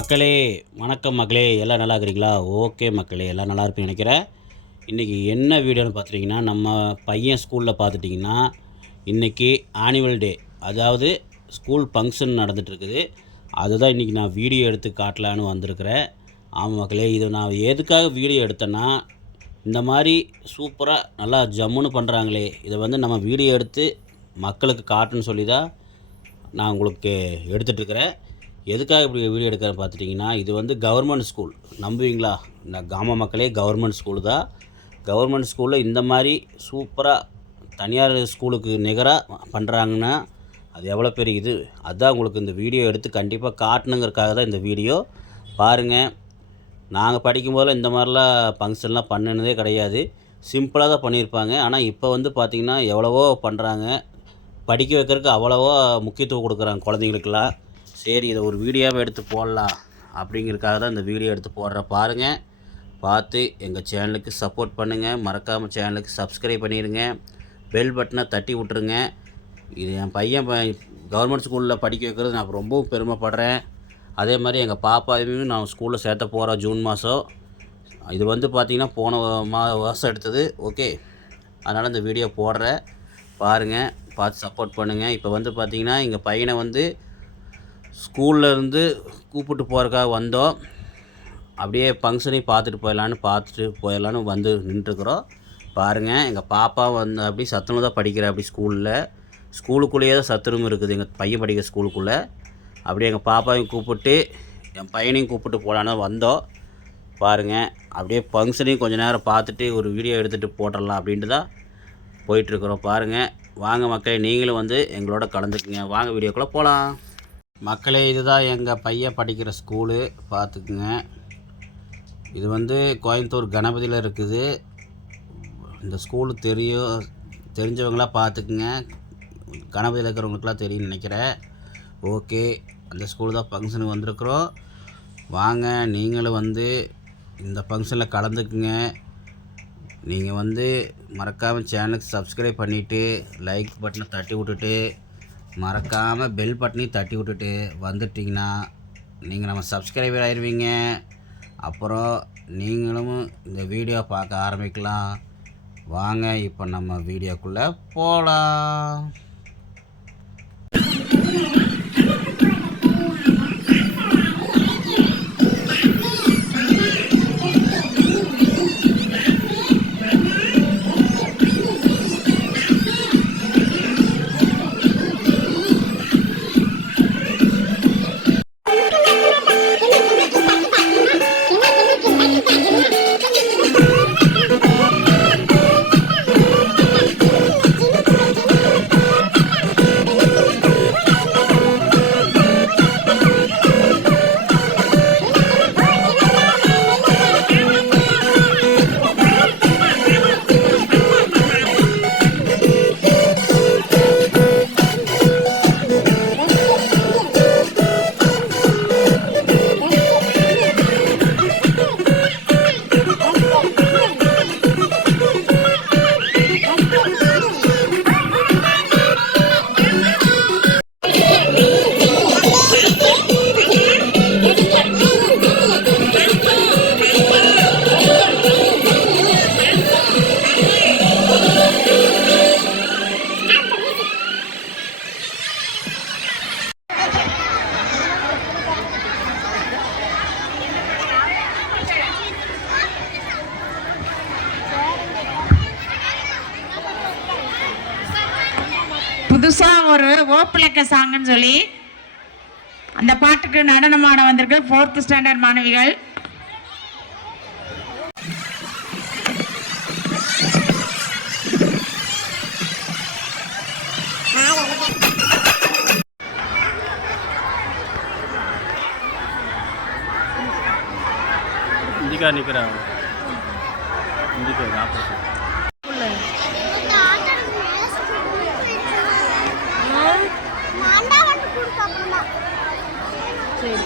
மக்களே வணக்கம் மக்களே, எல்லாம் நல்லா இருக்கிறீங்களா? ஓகே மக்களே, எல்லாம் நல்லா இருப்பேன்னு நினைக்கிறேன். இன்றைக்கி என்ன வீடியோன்னு பார்த்துட்டிங்கன்னா, நம்ம பையன் ஸ்கூலில் பார்த்துட்டிங்கன்னா இன்றைக்கி ஆனுவல் டே, அதாவது ஸ்கூல் ஃபங்க்ஷன் நடந்துகிட்ருக்குது. அதுதான் இன்றைக்கி நான் வீடியோ எடுத்து காட்டலான்னு வந்திருக்கிறேன். ஆமாம் மக்களே, இது நான் எதுக்காக வீடியோ எடுத்தேன்னா, இந்த மாதிரி சூப்பராக நல்லா ஜம்முன்னு பண்ணுறாங்களே, இதை வந்து நம்ம வீடியோ எடுத்து மக்களுக்கு காட்டணும்னு சொல்லி தான் நான் உங்களுக்கு எடுத்துகிட்ருக்கிறேன். எதுக்காக இப்படி வீடியோ எடுக்கிறேன்னு பார்த்துட்டிங்கன்னா, இது வந்து கவர்மெண்ட் ஸ்கூல். நம்புவீங்களா? இந்த கிராம மக்களே, கவர்மெண்ட் ஸ்கூலு தான். கவர்மெண்ட் ஸ்கூலில் இந்த மாதிரி சூப்பராக தனியார் ஸ்கூலுக்கு நிகராக பண்ணுறாங்கன்னா அது எவ்வளோ பெரிய இது. அதுதான் உங்களுக்கு இந்த வீடியோ எடுத்து கண்டிப்பாக காட்டணுங்கிறதுக்காக தான் இந்த வீடியோ. பாருங்கள், நாங்கள் படிக்கும்போதெல்லாம் இந்த மாதிரிலாம் ஃபங்க்ஷன்லாம் பண்ணினதே கிடையாது. சிம்பிளாக தான் பண்ணியிருப்பாங்க. ஆனால் இப்போ வந்து பார்த்திங்கன்னா எவ்வளவோ பண்ணுறாங்க. படிக்க வைக்கிறதுக்கு அவ்வளவோ முக்கியத்துவம் கொடுக்குறாங்க குழந்தைங்களுக்கெல்லாம். சரி, இதை ஒரு வீடியோவை எடுத்து போடலாம் அப்படிங்கிறதுக்காக தான் இந்த வீடியோ எடுத்து போடுற. பாருங்கள், பார்த்து எங்கள் சேனலுக்கு சப்போர்ட் பண்ணுங்கள். மறக்காமல் சேனலுக்கு சப்ஸ்கிரைப் பண்ணிடுங்க. பெல் பட்டனை தட்டி விட்ருங்க. இது என் பையன் கவர்மெண்ட் ஸ்கூலில் படிக்க வைக்கிறது நான் ரொம்பவும் பெருமைப்படுறேன். அதே மாதிரி எங்கள் பாப்பாவையும் நான் ஸ்கூலில் சேர்த்த போகிறேன் ஜூன் மாதம். இது வந்து பார்த்திங்கன்னா போன வருஷம் எடுத்தது. ஓகே, அதனால் இந்த வீடியோ போடுறேன். பாருங்கள், பார்த்து சப்போர்ட் பண்ணுங்கள். இப்போ வந்து பார்த்திங்கன்னா எங்கள் பையனை வந்து ஸ்கூலில் இருந்து கூப்பிட்டு போகிறதுக்காக வந்தோம். அப்படியே ஃபங்க்ஷனையும் பார்த்துட்டு போயிடலான்னு வந்து நின்றுருக்குறோம். பாருங்கள், எங்கள் பாப்பா வந்து அப்படி சத்துணவு தான் படிக்கிறேன். அப்படி ஸ்கூலுக்குள்ளேயே தான் சத்துணவு இருக்குது எங்கள் பையன் படிக்கிற ஸ்கூலுக்குள்ளே. அப்படியே எங்கள் பாப்பாவையும் கூப்பிட்டு என் பையனையும் கூப்பிட்டு போகலான்னு வந்தோம். பாருங்கள், அப்படியே ஃபங்க்ஷனையும் கொஞ்சம் நேரம் பார்த்துட்டு ஒரு வீடியோ எடுத்துகிட்டு போட்டுடலாம் அப்படின்ட்டு தான் போயிட்டுருக்குறோம். பாருங்கள், வாங்க மக்களே, நீங்களும் வந்து எங்களோட கலந்துக்குங்க. வாங்க வீடியோக்குள்ளே போகலாம். மக்களே, இதுதான் எங்கள் பையன் படிக்கிற ஸ்கூலு. பார்த்துக்குங்க, இது வந்து கோயம்புத்தூர் கணபதியில் இருக்குது. இந்த ஸ்கூலு தெரிஞ்சவங்களாம் பார்த்துக்குங்க. கணபதியில் இருக்கிறவங்களுக்குலாம் தெரியும்னு நினைக்கிறேன். ஓகே, அந்த ஸ்கூலு தான் ஃபங்க்ஷனுக்கு வந்திருக்குறோம். வாங்க, நீங்களும் வந்து இந்த ஃபங்க்ஷனில் கலந்துக்குங்க. நீங்கள் வந்து மறக்காமல் சேனலுக்கு சப்ஸ்கிரைப் பண்ணிவிட்டு லைக் பட்டனை தட்டி விட்டுட்டு மறக்காமல் பெல் பட்டனையும் தட்டி விட்டுட்டு வந்துட்டிங்கன்னா நீங்கள் நம்ம சப்ஸ்கிரைபர் ஆயிடுவீங்க. அப்புறம் நீங்களும் இந்த வீடியோ பார்க்க ஆரம்பிக்கலாம். வாங்க, இப்போ நம்ம வீடியோக்குள்ளே போகலாம். புதுசாக ஒரு ஓப்பிலக்க சாங்குன்னு சொல்லி அந்த பாட்டுக்கு நடனமாட வந்திருக்கு 4th ஸ்டாண்டர்ட் மாணவிகள். இந்திக்கா நிற்கிறாங்க. இந்திக்கா சரி,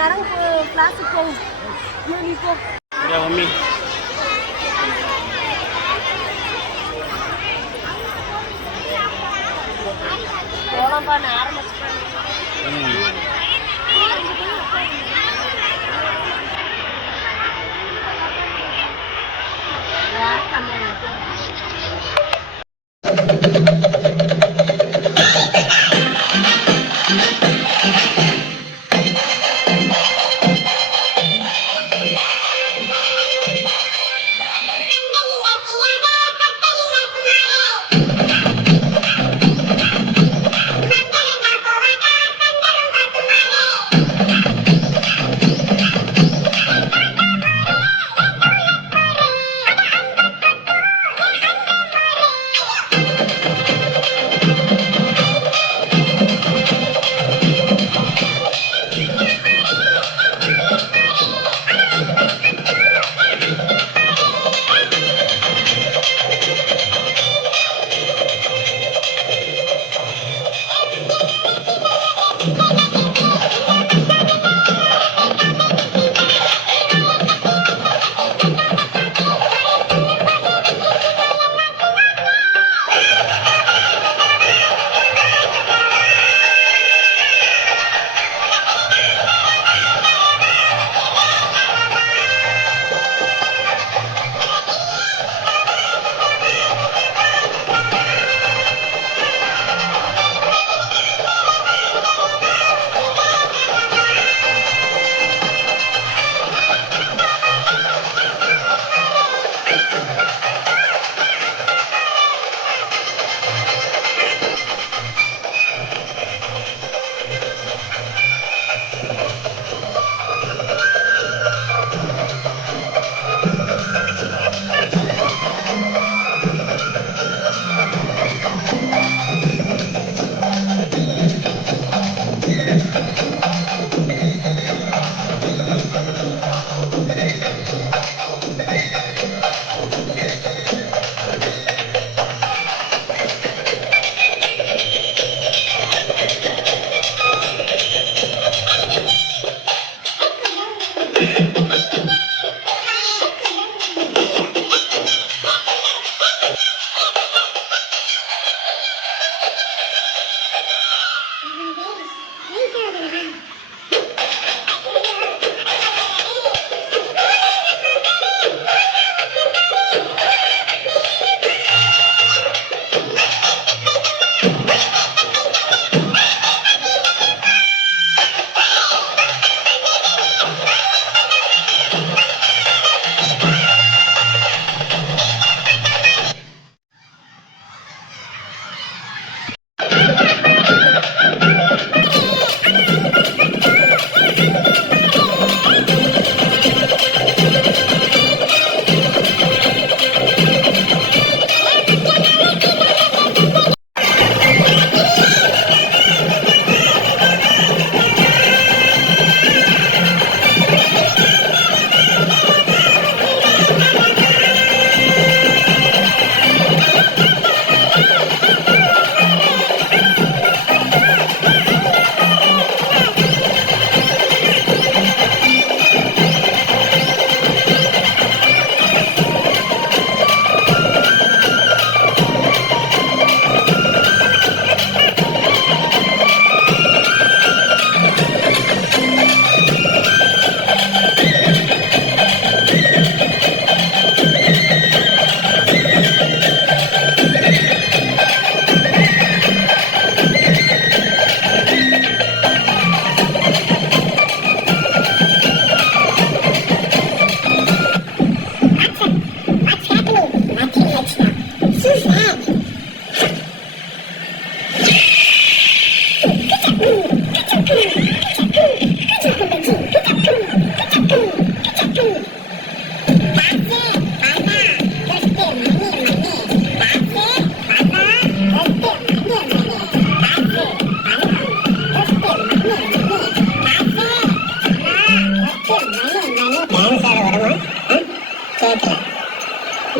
நடந்து கிளாஸுக்கு போகும். நீ போ மம்மி. போலாம். ஆமாப்பா நான் ஆரம்பிச்சிட்டேன்.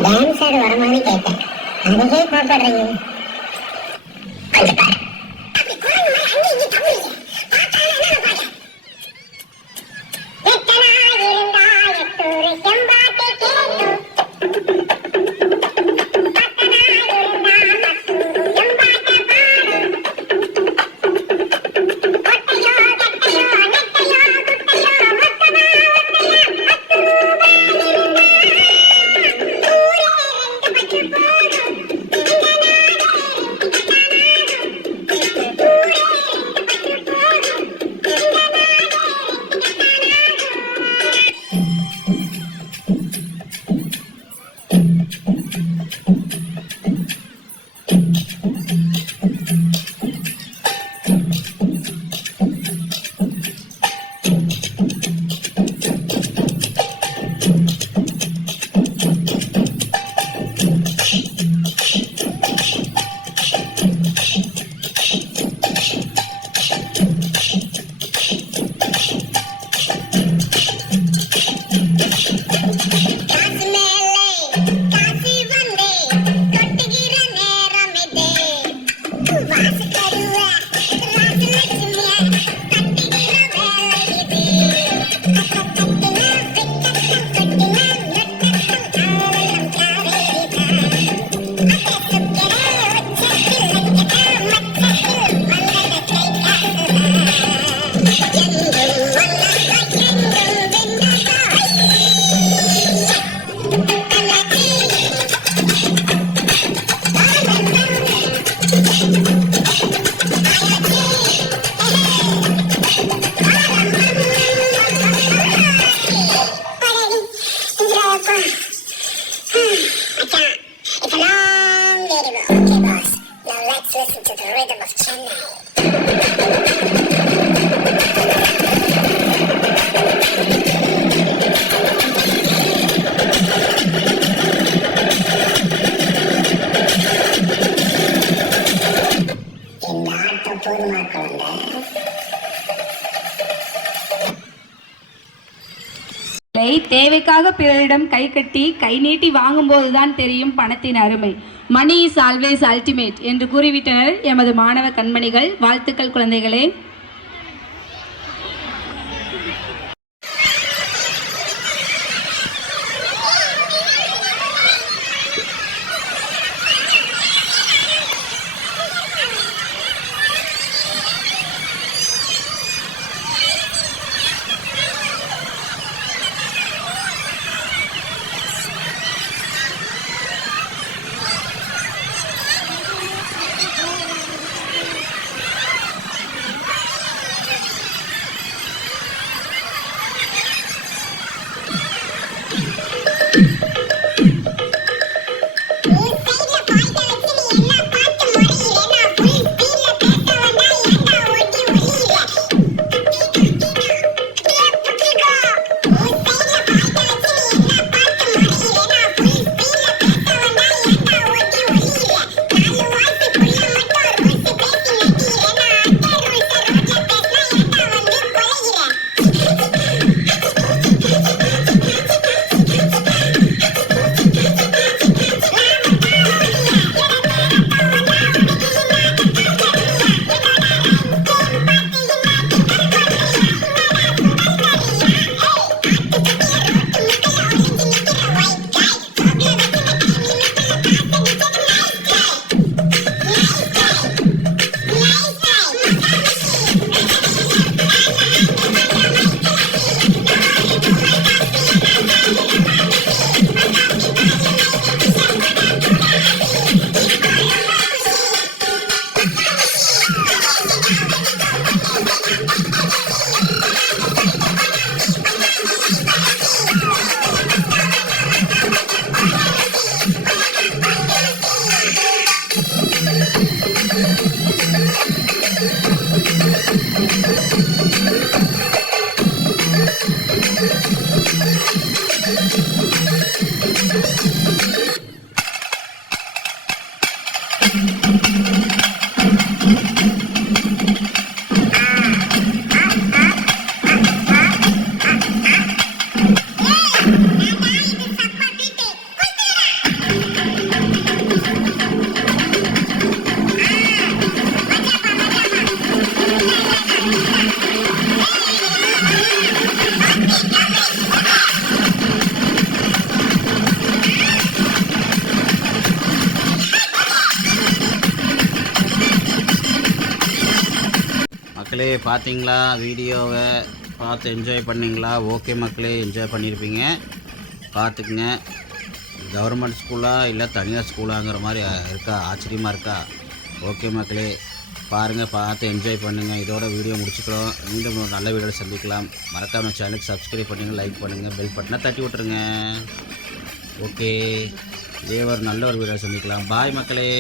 டான்ஸர் வரமான்னு கேட்டேன். அதுக்கே கோப்படுறீங்க. It's a long variable. Okay, boss. Now let's listen to the rhythm of Chennai. இந்த ஆட்டம் போதுமா குழந்தை? தேவைக்காக பிறரிடம் கை கட்டி கை நீட்டி வாங்கும்போதுதான் தெரியும் பணத்தின் அருமை. மணி இஸ் ஆல்வேஸ் அல்டிமேட் என்று கூறிவிட்டனர் எமது மாணவ கண்மணிகள். வாழ்த்துக்கள் குழந்தைகளே. மக்களே பார்த்தீங்களா? வீடியோவை பார்த்து என்ஜாய் பண்ணிங்களா? ஓகே மக்களே, என்ஜாய் பண்ணியிருப்பீங்க. பார்த்துக்குங்க. கவர்மெண்ட் ஸ்கூலா இல்லை தனியார் ஸ்கூலாங்கிற மாதிரி இருக்கா? ஆச்சரியமாக இருக்கா? ஓகே மக்களே, பாருங்கள், பார்த்து என்ஜாய் பண்ணுங்கள். இதோட வீடியோ முடிச்சுக்கிறோம். மீண்டும் ஒரு நல்ல வீடியோவில் சந்திக்கலாம். மறக்காம சேனலுக்கு சப்ஸ்கிரைப் பண்ணுங்கள், லைக் பண்ணுங்கள், பெல் பட்டனை தட்டி விட்ருங்க. ஓகே, இதே ஒரு நல்ல ஒரு வீடியோ சந்திக்கலாம். பாய் மக்களே.